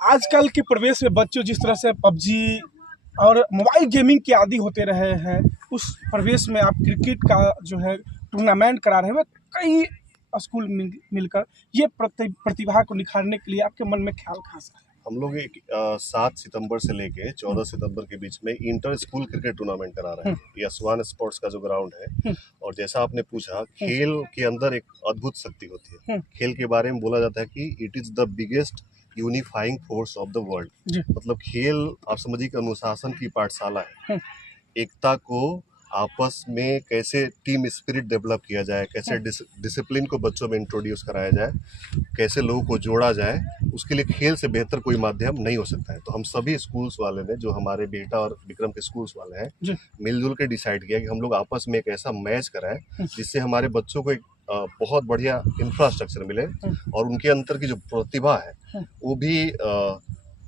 आजकल के परिवेश में बच्चों जिस तरह से पबजी और मोबाइल गेमिंग के आदी होते रहे हैं, उस परिवेश में आप क्रिकेट का जो है टूर्नामेंट करा रहे हैं। कई स्कूल मिलकर ये प्रतिभा को निखारने के लिए आपके मन में ख्याल खास है? हम लोग 7 सितंबर से लेके 14 सितंबर के बीच में इंटर स्कूल क्रिकेट टूर्नामेंट करा रहे हैं। यशवान स्पोर्ट्स का जो ग्राउंड है, और जैसा आपने पूछा, खेल के अंदर एक अद्भुत शक्ति होती है। खेल के बारे में बोला जाता है कि it is the biggest unifying force of the world. मतलब खेल आप समझिए कि अनुशासन की पाठशाला है। एकता को आपस में कैसे टीम स्पिरिट डेवलप किया जाए, कैसे डिसिप्लिन को बच्चों में इंट्रोड्यूस कराया जाए, कैसे लोगों को जोड़ा जाए, उसके लिए खेल से बेहतर कोई माध्यम नहीं हो सकता है। तो हम सभी स्कूल्स वाले ने, जो हमारे बेटा और विक्रम के स्कूल्स वाले हैं, मिलजुल के डिसाइड किया कि हम लोग आपस में एक ऐसा मैच कराएं जिससे हमारे बच्चों को एक बहुत बढ़िया इंफ्रास्ट्रक्चर मिले और उनके अंदर की जो प्रतिभा है वो भी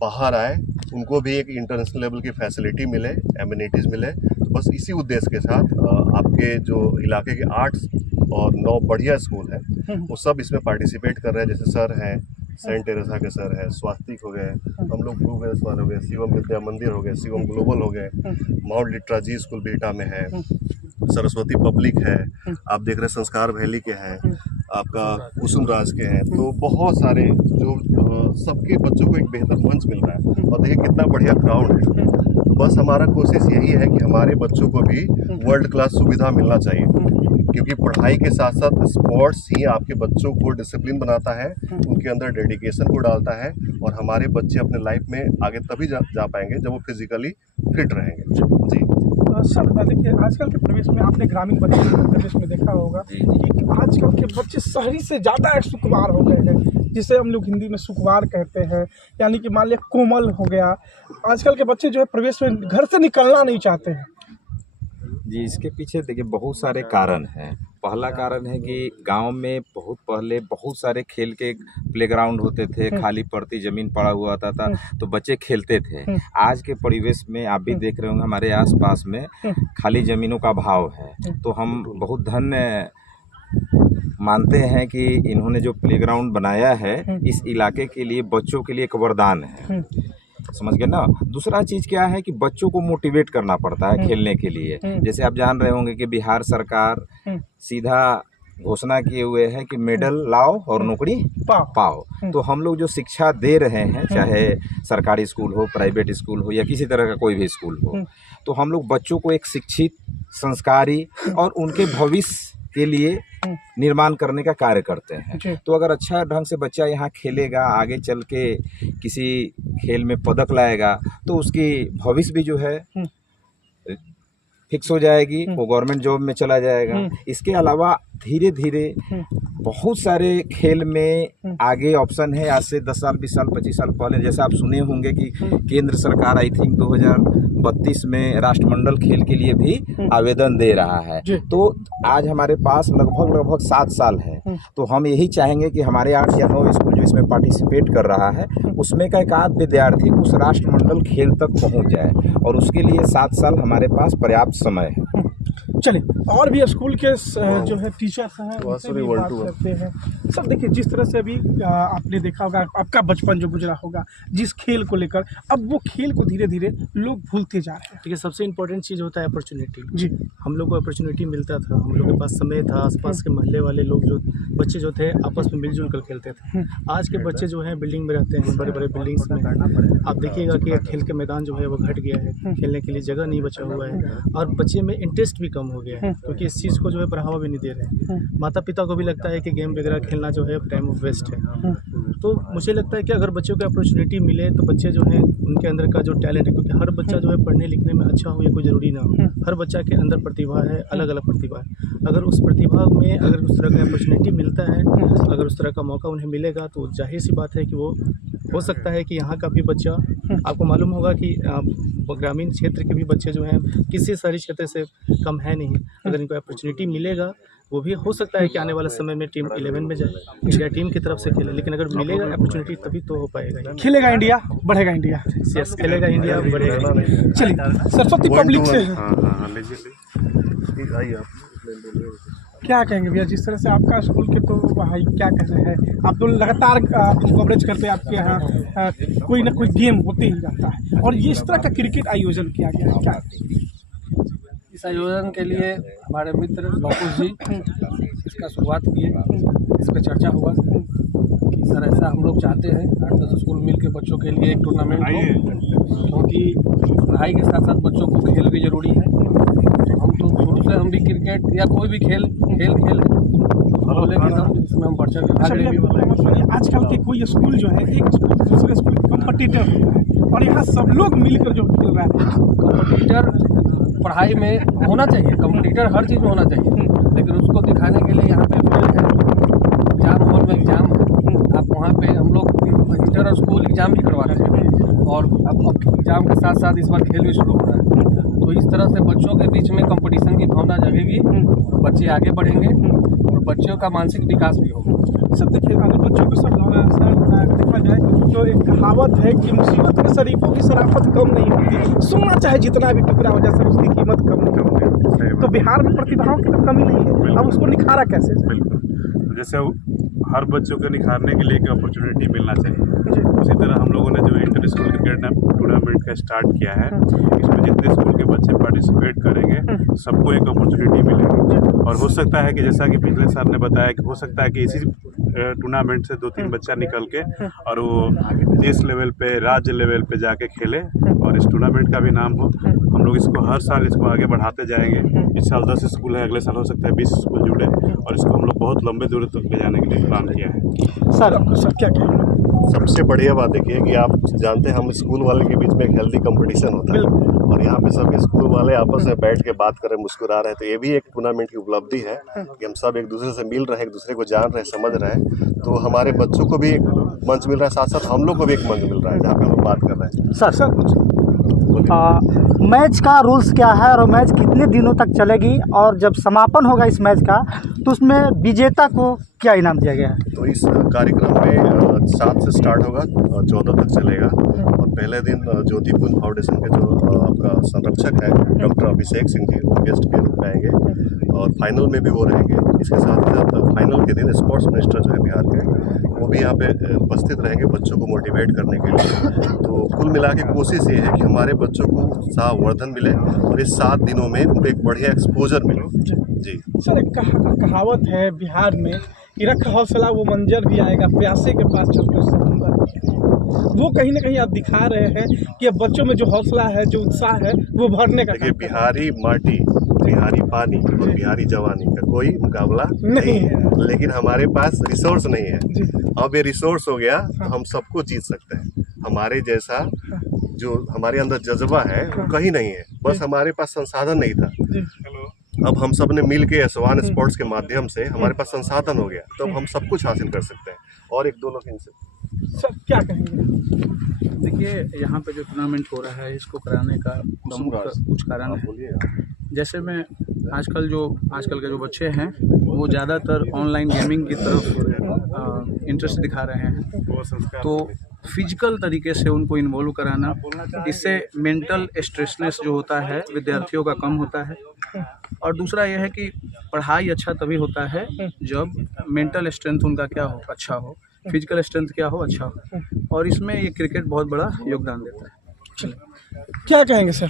बाहर आए, उनको भी एक इंटरनेशनल लेवल की फैसिलिटी मिले, एमिनिटीज़ मिले। तो बस इसी उद्देश्य के साथ आपके जो इलाके के 8 और 9 बढ़िया स्कूल हैं वो सब इसमें पार्टिसिपेट कर रहे हैं। जैसे सर हैं, सेंट टेरेसा के सर हैं, स्वास्तिक हो गए, हम लोग ब्लू गर्ल्स वाले हो गए, शिवम विद्या मंदिर हो गए, शिवम ग्लोबल हो गए, mount Litera Zee school beta में है, सरस्वती पब्लिक है, आप देख रहे संस्कार वैली के हैं, आपका कुसुम राज के हैं। तो बहुत सारे जो सबके बच्चों को एक बेहतर मंच मिल रहा है। और देखिए कितना बढ़िया ग्राउंड है। तो बस हमारा कोशिश यही है कि हमारे बच्चों को भी वर्ल्ड क्लास सुविधा मिलना चाहिए, क्योंकि पढ़ाई के साथ साथ स्पोर्ट्स ही आपके बच्चों को डिसिप्लिन बनाता है, उनके अंदर डेडिकेशन को डालता है, और हमारे बच्चे अपने लाइफ में आगे तभी जा पाएंगे जब वो फिजिकली फिट रहेंगे। जी सर, देखिए आजकल के परिवेश में आपने ग्रामीण बच्चों के परिवेश में देखा होगा कि आजकल के बच्चे शहरी से ज़्यादा एक सुकुमार हो गए हैं, जिसे हम लोग हिंदी में सुकुमार कहते हैं। यानी कि मान लिया कोमल हो गया। आजकल के बच्चे जो है परिवेश में घर से निकलना नहीं चाहते हैं। जी, इसके पीछे देखिए बहुत सारे कारण हैं। पहला कारण है कि गांव में बहुत पहले बहुत सारे खेल के प्लेग्राउंड होते थे, खाली पड़ती ज़मीन पड़ा हुआ था तो बच्चे खेलते थे। आज के परिवेश में आप भी देख रहे होंगे, हमारे आसपास में खाली ज़मीनों का अभाव है। तो हम बहुत धन्य मानते हैं कि इन्होंने जो प्लेग्राउंड बनाया है इस इलाके के लिए, बच्चों के लिए एक वरदान है। समझ गए ना। दूसरा चीज़ क्या है कि बच्चों को मोटिवेट करना पड़ता है खेलने के लिए। जैसे आप जान रहे होंगे कि बिहार सरकार सीधा घोषणा किए हुए है कि मेडल लाओ और नौकरी पाओ। तो हम लोग जो शिक्षा दे रहे हैं, चाहे सरकारी स्कूल हो, प्राइवेट स्कूल हो, या किसी तरह का कोई भी स्कूल हो, तो हम लोग बच्चों को एक शिक्षित, संस्कारी और उनके भविष्य के लिए निर्माण करने का कार्य करते हैं। तो अगर अच्छा ढंग से बच्चा यहाँ खेलेगा, आगे चल के किसी खेल में पदक लाएगा, तो उसकी भविष्य भी जो है फिक्स हो जाएगी, वो गवर्नमेंट जॉब में चला जाएगा। इसके अलावा धीरे धीरे बहुत सारे खेल में आगे ऑप्शन है। आज से 10 साल, 20 साल, 25 साल पहले जैसे आप सुने होंगे कि केंद्र सरकार आई थिंक 2032 में राष्ट्रमंडल खेल के लिए भी आवेदन दे रहा है। तो आज हमारे पास लगभग 7 साल है। तो हम यही चाहेंगे कि हमारे 8 या 9 स्कूल जो इसमें पार्टिसिपेट कर रहा है, उसमें का एक आध विद्यार्थी उस राष्ट्रमंडल खेल तक पहुंच जाए, और उसके लिए 7 साल हमारे पास पर्याप्त समय है। चलिए, और भी स्कूल के जो है टीचर्स हैं उनसे भी बात करते हैं। सब देखिए जिस तरह से अभी आपने देखा होगा, आपका बचपन जो गुजरा होगा जिस खेल को लेकर, अब वो खेल को धीरे धीरे लोग भूलते जा रहे हैं। ठीक है, सबसे इम्पोर्टेंट चीज़ होता है अपॉर्चुनिटी। जी, हम लोग को अपॉर्चुनिटी मिलता था, हम लोग के पास समय था, आसपास के मोहल्ले वाले लोग जो बच्चे जो थे आपस में मिलजुल कर खेलते थे। आज के बच्चे जो हैं बिल्डिंग में रहते हैं, बड़े बड़े बिल्डिंग्स में। आप देखिएगा कि खेल के मैदान जो है वो घट गया है, खेलने के लिए जगह नहीं बचा हुआ है, और बच्चे में इंटरेस्ट भी कम हो गया है, क्योंकि इस चीज़ को जो है बढ़ावा भी नहीं दे रहे हैं। माता पिता को भी लगता है कि गेम वगैरह खेलना जो है टाइम ऑफ वेस्ट है। तो मुझे लगता है कि अगर बच्चों को अपॉर्चुनिटी मिले तो बच्चे जो हैं उनके अंदर का जो टैलेंट है, क्योंकि हर बच्चा जो है पढ़ने लिखने में अच्छा हो ये कोई ज़रूरी ना हो। हर बच्चा के अंदर प्रतिभा है, अलग अलग प्रतिभा है। अगर उस प्रतिभा में अगर उस तरह का अपॉर्चुनिटी मिलता है, अगर उस तरह का मौका उन्हें मिलेगा, तो जाहिर सी बात है कि वो हो सकता है कि यहाँ का भी बच्चा, आपको मालूम होगा कि ग्रामीण क्षेत्र के भी बच्चे जो हैं किसी शहरी क्षेत्र से कम है नहीं। अगर इनको अपॉर्चुनिटी मिलेगा, वो भी हो सकता है कि आने वाले समय में टीम 11 में जाए, इंडिया टीम की तरफ से खेले। लेकिन अगर मिलेगा अपॉर्चुनिटी तभी तो हो पाएगा। खेलेगा इंडिया, बढ़ेगा इंडिया। यस, खेलेगा इंडिया, बढ़ेगा। चलिए, सरस्वती पब्लिक से हाँ, लीजिए। क्या कहेंगे भैया, जिस तरह से आपका स्कूल के तो भाई क्या कह रहे हैं, आप तो लगातार कवरेज करते हैं, आपके यहाँ कोई ना कोई गेम होते ही रहता है, और ये इस तरह का क्रिकेट आयोजन किया गया है, क्या? इस आयोजन के लिए हमारे मित्र लौकुश जी इसका शुरुआत किए, इस पर चर्चा हुआ कि सर ऐसा हम लोग चाहते हैं 8-10 स्कूल मिल के बच्चों के लिए एक टूर्नामेंट हो, क्योंकि पढ़ाई के साथ साथ बच्चों को खेल भी ज़रूरी है। हम तो शुरू से हम भी क्रिकेट या कोई भी खेल है, लेकिन हम इसमें हम बढ़ चढ़ के भाग लेंगे। आजकल के कोई स्कूल जो है एक स्कूल दूसरे स्कूल कॉम्पिटिटर होता है, और यहाँ सब लोग मिलकर जो खेल रहा है। कॉम्पिटिटर पढ़ाई में होना चाहिए, कॉम्पिटिटर हर चीज़ में होना चाहिए, लेकिन उसको दिखाने के लिए यहाँ पे फील्ड है, एग्जाम हॉल में एग्ज़ाम है, आप वहाँ पे हम लोग इंटर और स्कूल एग्ज़ाम भी करवाते हैं, और अब एग्ज़ाम के साथ साथ इस बार खेल भी शुरू हो रहा है। तो इस तरह से बच्चों के बीच में कंपटीशन की भावना जगेगी, बच्चे आगे बढ़ेंगे और बच्चों का मानसिक विकास भी होगा। सर देखिए, अगर बच्चों को सर देखा जाए तो एक कहावत है कि मुसीबत में शरीफों की शराफत कम नहीं होती, सोना चाहे जितना भी टुकड़ा हो जाए सर उसकी कीमत कम नहीं होती। तो बिहार में प्रतिभाओं की तो कमी नहीं है, अब उसको निखारा कैसे? बिल्कुल, जैसे हर बच्चों को निखारने के लिए एक अपॉर्चुनिटी मिलना चाहिए, उसी तरह हम लोगों ने जो इंटर स्कूल क्रिकेट टूर्नामेंट का स्टार्ट किया है, इसमें जितने स्कूल के बच्चे पार्टिसिपेट करेंगे सबको एक अपॉर्चुनिटी मिलेगी। और हो सकता है कि जैसा कि पिछले साल ने बताया कि हो सकता है कि इसी टूर्नामेंट से 2-3 बच्चा निकल के और वो देश लेवल पे, राज्य लेवल पे जाके खेले और इस टूर्नामेंट का भी नाम हो। हम लोग इसको हर साल इसको आगे बढ़ाते जाएंगे। इस साल 10 स्कूल है, अगले साल हो सकता है 20 स्कूल जुड़े, और इसको हम लोग बहुत लंबे दूर तक ले जाने के लिए प्लान किया है। सर क्या कहेंगे? सबसे बढ़िया बात देखिए कि आप जानते हैं हम स्कूल वाले के बीच में एक हेल्दी कंपटीशन होता है, और यहाँ पे सभी स्कूल वाले आपस में बैठ के बात कर रहे हैं, मुस्कुरा रहे हैं। तो ये भी एक टूर्नामेंट की उपलब्धि है कि हम सब एक दूसरे से मिल रहे हैं, एक दूसरे को जान रहे हैं, समझ रहे हैं। तो हमारे बच्चों को भी एक मंच मिल रहा है, साथ साथ हम लोग को भी एक मंच मिल रहा है जहाँ पे हम लोग बात कर रहे हैं। सर मैच का रूल्स क्या है और मैच कितने दिनों तक चलेगी, और जब समापन होगा इस मैच का तो उसमें विजेता को क्या इनाम दिया गया है? तो इस कार्यक्रम में 7 से स्टार्ट होगा और 14 तक चलेगा। और पहले दिन ज्योतिपुंज फाउंडेशन के जो आपका संरक्षक है डॉक्टर अभिषेक सिंह जी, वो गेस्ट के रूप में आएंगे, और फाइनल में भी वो रहेंगे। इसके साथ ही फाइनल के दिन स्पोर्ट्स मिनिस्टर जो है बिहार के, वो भी यहाँ पे उपस्थित रहेंगे बच्चों को मोटिवेट करने के लिए। तो कुल मिला के कोशिश ये है कि हमारे बच्चों को उत्साहवर्धन मिले और इस 7 दिनों में उनको एक बढ़िया एक्सपोजर मिले। जी सर, एक कहावत है बिहार में कि रख हौसला वो मंजर भी आएगा, प्यासे के पास चलकर समुंदर भी आएगा। वो कहीं ना कहीं आप दिखा रहे हैं कि अब बच्चों में जो हौसला है, जो उत्साह है, वो भरने का। देखिए, बिहारी माटी, बिहारी पानी और बिहारी जवानी का कोई मुकाबला नहीं है, लेकिन हमारे पास रिसोर्स नहीं है। अब ये रिसोर्स हो गया तो हम सबको जीत सकते हैं। हमारे जैसा जो हमारे अंदर जज्बा है वो कहीं नहीं है, बस हमारे पास संसाधन नहीं था। अब हम सब ने मिल के S1 स्पोर्ट्स के माध्यम से हमारे पास संसाधन हो गया, तो अब हम सब कुछ हासिल कर सकते हैं। और एक दो लोग इनसे सर क्या कहेंगे? देखिए, यहाँ पे जो टूर्नामेंट हो रहा है इसको कराने का प्रमुख कुछ कारण है। जैसे में आजकल के जो बच्चे हैं वो ज़्यादातर ऑनलाइन गेमिंग की तरफ इंटरेस्ट दिखा रहे हैं, तो फिजिकल तरीके से उनको इन्वॉल्व कराना, इससे मेंटल स्ट्रेसनेस जो होता है विद्यार्थियों का कम होता है। और दूसरा यह है कि पढ़ाई अच्छा तभी होता है जब मेंटल स्ट्रेंथ उनका क्या हो, अच्छा हो, फिजिकल स्ट्रेंथ क्या हो, अच्छा हो, और इसमें ये क्रिकेट बहुत बड़ा योगदान देता है। क्या कहेंगे सर?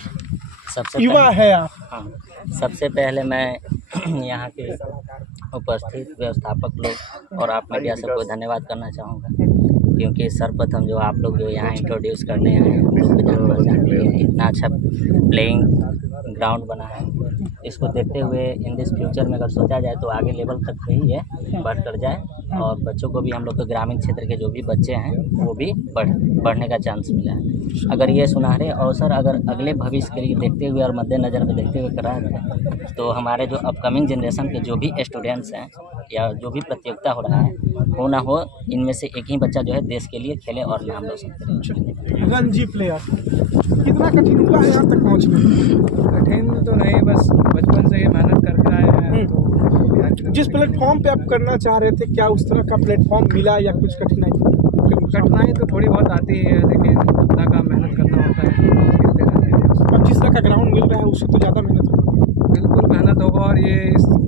सबसे युवा है आप। हाँ, सबसे पहले मैं यहाँ के उपस्थित व्यवस्थापक लोग और आप मीडिया सबको धन्यवाद करना चाहूँगा, क्योंकि सर्वप्रथम जो आप लोग जो यहाँ इंट्रोड्यूस करने आए हैं, हम लोग को जान पहचान के लिए इतना अच्छा प्लेइंग ग्राउंड बना है। इसको देखते हुए इन दिस फ्यूचर में अगर सोचा जाए तो आगे लेवल तक ही है, बढ़ कर जाए, और बच्चों को भी हम लोग के ग्रामीण क्षेत्र के जो भी बच्चे हैं वो भी बढ़ने का चांस मिला है। अगर ये सुनहरे अवसर अगर अगले भविष्य के लिए देखते हुए और मद्देनज़र में देखते हुए करा जाए तो हमारे जो अपकमिंग जनरेशन के जो भी स्टूडेंट्स हैं या जो भी प्रतियोगिता हो रहा है, हो ना हो इनमें से एक ही बच्चा जो है देश के लिए खेले और नाम रोशन करे। रणजी प्लेयर कितना कठिन हुआ है यहाँ तक पहुँचने? कठिन तो नहीं, बस बचपन से ये मेहनत करके आए हैं। तो जिस प्लेटफॉर्म पे आप करना चाह रहे थे, क्या उस तरह का प्लेटफॉर्म मिला या कुछ कठिनाई? कठिनाई तो थोड़ी बहुत आती है, लेकिन उतना का मेहनत करना होता है। अब जिस तरह का ग्राउंड मिल रहा है उससे तो ज़्यादा मेहनत होगी। बिल्कुल मेहनत होगा और ये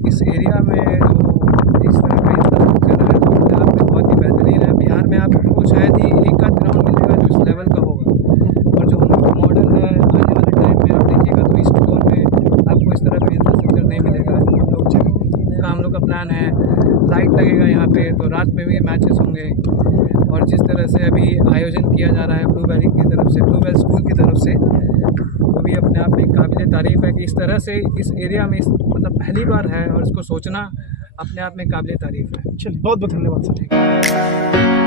इस एरिया में जो इस तरह का इंफ्रास्ट्रक्चर है जो अपने आप में बहुत ही बेहतरीन है। बिहार में आपको शायद ही एक आध ग्राउंड मिलेगा जो इस लेवल का होगा, और जो हम लोग का मॉडल है आने वाले टाइम में आप देखिएगा तो ईस्ट जोन में आपको इस तरह का इंफ्रास्ट्रक्चर नहीं मिलेगा। हम लोग का प्लान है, लाइट लगेगा यहाँ पे तो रात में भी मैचेस होंगे, और जिस तरह से अभी आयोजन किया जा रहा है ब्लूबेल की तरफ से, ब्लूबेल स्कूल की तरफ से, वो भी अपने आप में काबिल तारीफ़ है कि इस तरह से इस एरिया में मतलब पहली बार है, और इसको सोचना अपने आप में काबिल तारीफ़ है। चलिए बहुत बहुत धन्यवाद सर।